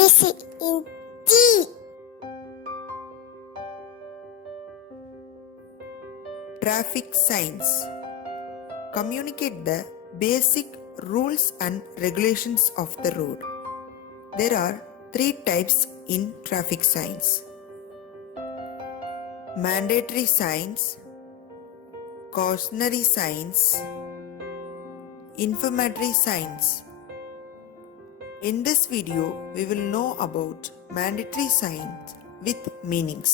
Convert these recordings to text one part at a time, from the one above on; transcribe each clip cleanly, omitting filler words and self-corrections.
Kiss in tea. Traffic signs communicate the basic rules and regulations of the road. There are three types in traffic signs: mandatory signs, cautionary signs, informatory signs. In this video, we will know about mandatory signs with meanings.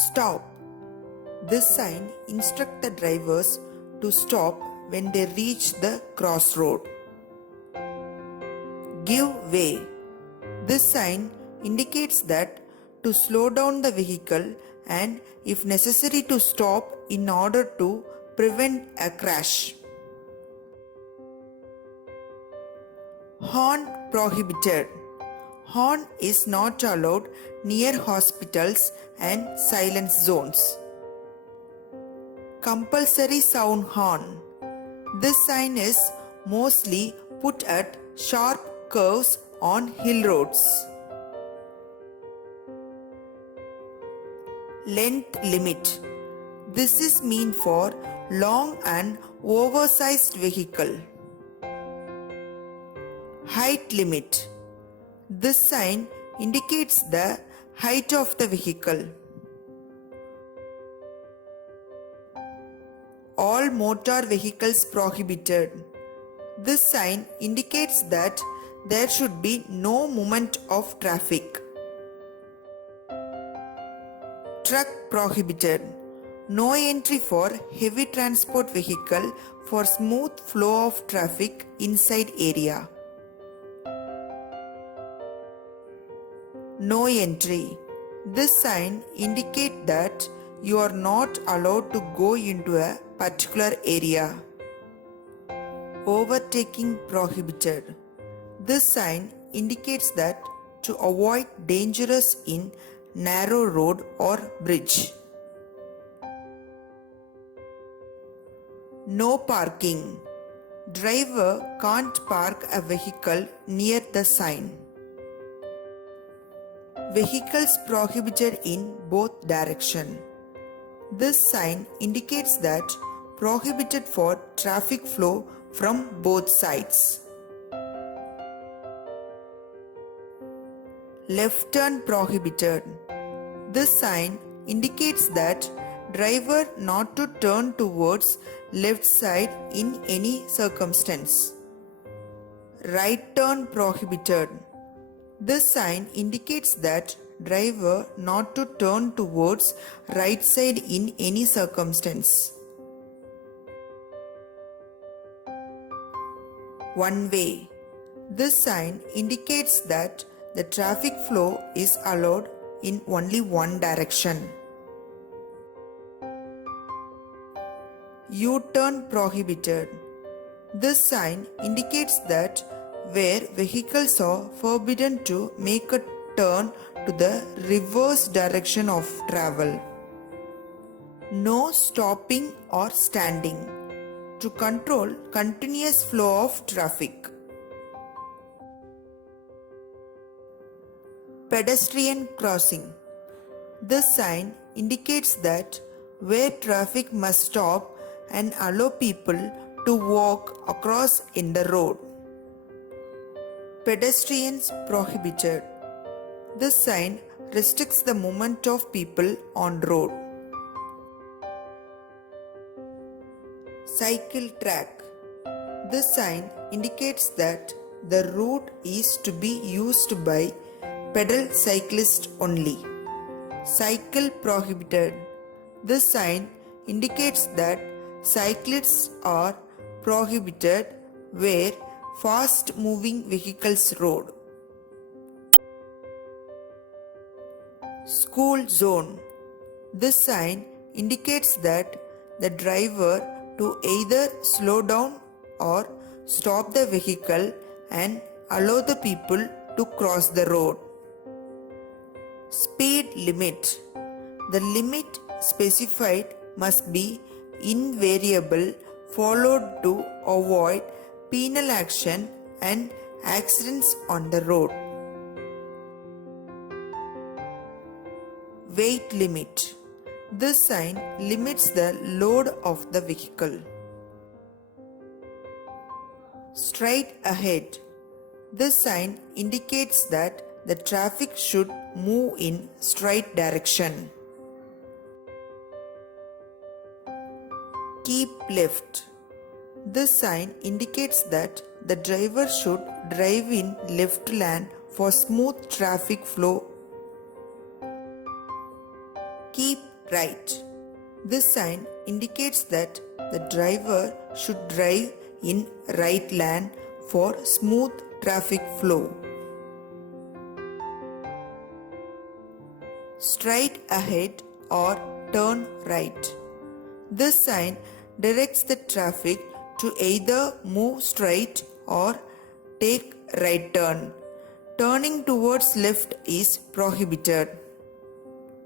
Stop. This sign instructs the drivers to stop when they reach the crossroad. Give way. This sign indicates that to slow down the vehicle and if necessary to stop in order to prevent a crash. Horn prohibited. Horn is not allowed near hospitals and silence zones. Compulsory sound horn. This sign is mostly put at sharp curves on hill roads. Length limit. This is meant for long and oversized vehicle. Height limit. This sign indicates the height of the vehicle. All motor vehicles prohibited. This sign indicates that there should be no movement of traffic. Truck prohibited. No entry for heavy transport vehicle for smooth flow of traffic inside area. No entry. This sign indicates that you are not allowed to go into a particular area. Overtaking prohibited. This sign indicates that to avoid dangerous in narrow road or bridge. No parking. Driver can't park a vehicle near the sign. Vehicles prohibited in both directions. This sign indicates that prohibited for traffic flow from both sides. Left turn prohibited. This sign indicates that driver not to turn towards left side in any circumstance. Right turn prohibited. This sign indicates that driver not to turn towards right side in any circumstance. One way. This sign indicates that the traffic flow is allowed in only one direction. U-turn prohibited. This sign indicates that where vehicles are forbidden to make a turn to the reverse direction of travel. No stopping or standing to control continuous flow of traffic. Pedestrian crossing. This sign indicates that where traffic must stop and allow people to walk across in the road. Pedestrians prohibited. This sign restricts the movement of people on road. Cycle track. This sign indicates that the route is to be used by pedal cyclists only. Cycle prohibited. This sign indicates that cyclists are prohibited where fast moving vehicles road. School zone. This sign indicates that the driver to either slow down or stop the vehicle and allow the people to cross the road. Speed limit. The limit specified must be invariable, followed to avoid penal action and accidents on the road. Weight limit. This sign limits the load of the vehicle. Straight ahead. This sign indicates that the traffic should move in straight direction. Keep left. This sign indicates that the driver should drive in left lane for smooth traffic flow. Keep right. This sign indicates that the driver should drive in right lane for smooth traffic flow. Straight ahead or turn right. This sign directs the traffic to either move straight or take right turn. Turning towards left is prohibited.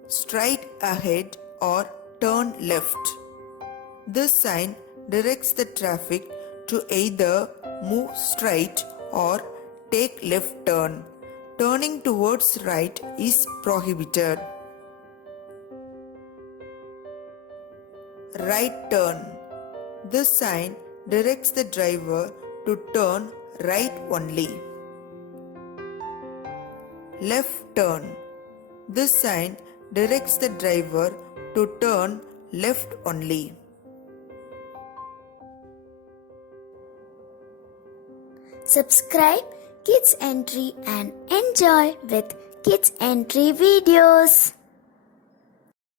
Straight ahead or turn left. This sign directs the traffic to either move straight or take left turn. Turning towards right is prohibited. Right turn. This sign directs the driver to turn right only. Left turn. This sign directs the driver to turn left only. Subscribe Kids Entry and enjoy with Kids Entry videos.